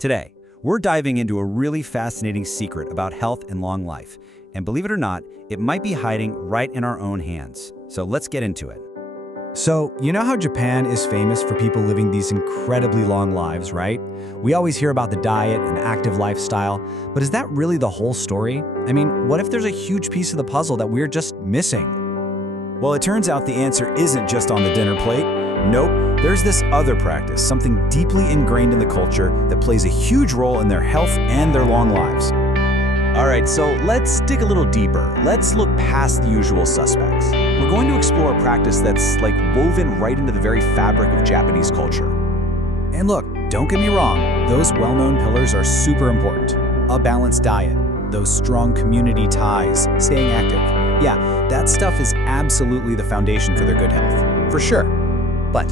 Today, we're diving into a really fascinating secret about health and long life. And believe it or not, it might be hiding right in our own hands. So let's get into it. So, you know how Japan is famous for people living these incredibly long lives, right? We always hear about the diet and active lifestyle, but is that really the whole story? I mean, what if there's a huge piece of the puzzle that we're just missing? Well, it turns out the answer isn't just on the dinner plate. Nope, there's this other practice, something deeply ingrained in the culture that plays a huge role in their health and their long lives. All right, so let's dig a little deeper. Let's look past the usual suspects. We're going to explore a practice that's like woven right into the very fabric of Japanese culture. And look, don't get me wrong, those well-known pillars are super important. A balanced diet, those strong community ties, staying active. Yeah, that stuff is absolutely the foundation for their good health, for sure. But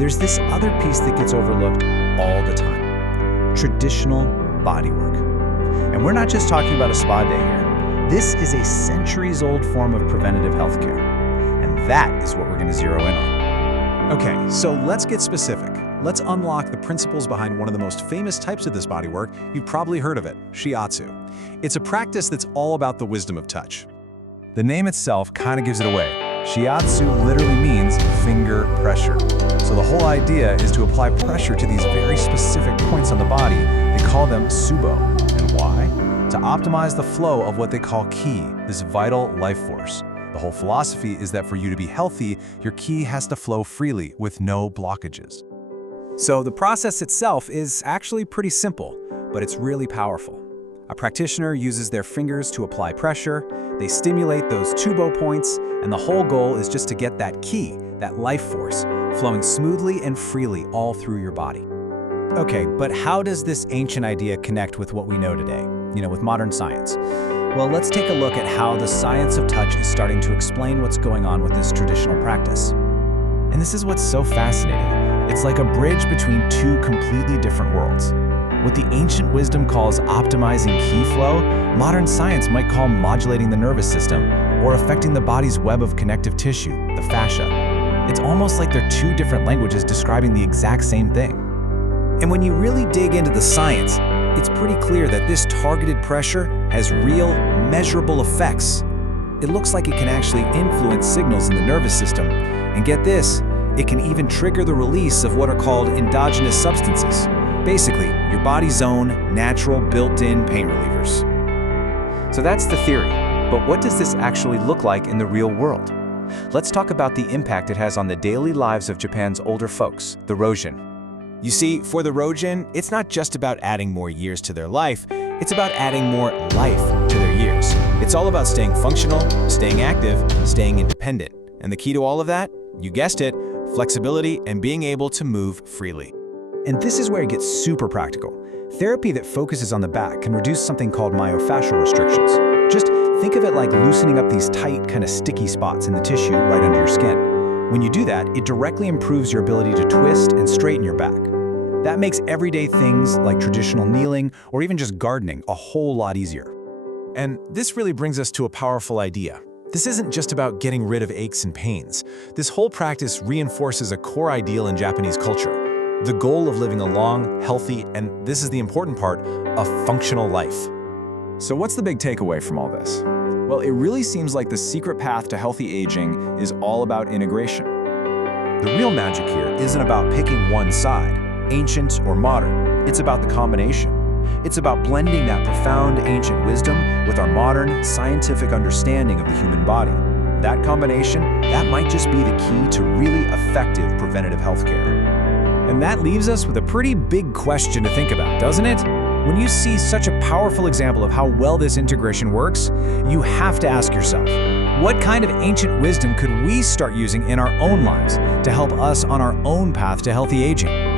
there's this other piece that gets overlooked all the time: traditional bodywork. And we're not just talking about a spa day here. This is a centuries-old form of preventative healthcare. And that is what we're going to zero in on. Okay, so let's get specific. Let's unlock the principles behind one of the most famous types of this bodywork. You've probably heard of it, Shiatsu. It's a practice that's all about the wisdom of touch. The name itself kind of gives it away. Shiatsu literally means finger pressure. So the whole idea is to apply pressure to these very specific points on the body. They call them tsubo. And why? To optimize the flow of what they call ki, this vital life force. The whole philosophy is that for you to be healthy, your ki has to flow freely with no blockages. So the process itself is actually pretty simple, but it's really powerful. A practitioner uses their fingers to apply pressure, they stimulate those tsubo points, and the whole goal is just to get that ki, that life force, flowing smoothly and freely all through your body. Okay, but how does this ancient idea connect with what we know today, with modern science? Well, let's take a look at how the science of touch is starting to explain what's going on with this traditional practice. And this is what's so fascinating. It's like a bridge between two completely different worlds. What the ancient wisdom calls optimizing ki flow, modern science might call modulating the nervous system or affecting the body's web of connective tissue, the fascia. It's almost like they're two different languages describing the exact same thing. And when you really dig into the science, it's pretty clear that this targeted pressure has real, measurable effects. It looks like it can actually influence signals in the nervous system. And get this, it can even trigger the release of what are called endogenous substances. Basically, your body's own natural built-in pain relievers. So that's the theory, but what does this actually look like in the real world? Let's talk about the impact it has on the daily lives of Japan's older folks, the Rojin. You see, for the Rojin, it's not just about adding more years to their life, it's about adding more life to their years. It's all about staying functional, staying active, staying independent. And the key to all of that? You guessed it, flexibility and being able to move freely. And this is where it gets super practical. Therapy that focuses on the back can reduce something called myofascial restrictions. Just think of it like loosening up these tight, kind of sticky spots in the tissue right under your skin. When you do that, it directly improves your ability to twist and straighten your back. That makes everyday things like traditional kneeling or even just gardening a whole lot easier. And this really brings us to a powerful idea. This isn't just about getting rid of aches and pains. This whole practice reinforces a core ideal in Japanese culture. The goal of living a long, healthy, and this is the important part, a functional life. So what's the big takeaway from all this? Well, it really seems like the secret path to healthy aging is all about integration. The real magic here isn't about picking one side, ancient or modern. It's about the combination. It's about blending that profound ancient wisdom with our modern, scientific understanding of the human body. That combination, that might just be the key to really effective preventative healthcare. And that leaves us with a pretty big question to think about, doesn't it? When you see such a powerful example of how well this integration works, you have to ask yourself, what kind of ancient wisdom could we start using in our own lives to help us on our own path to healthy aging?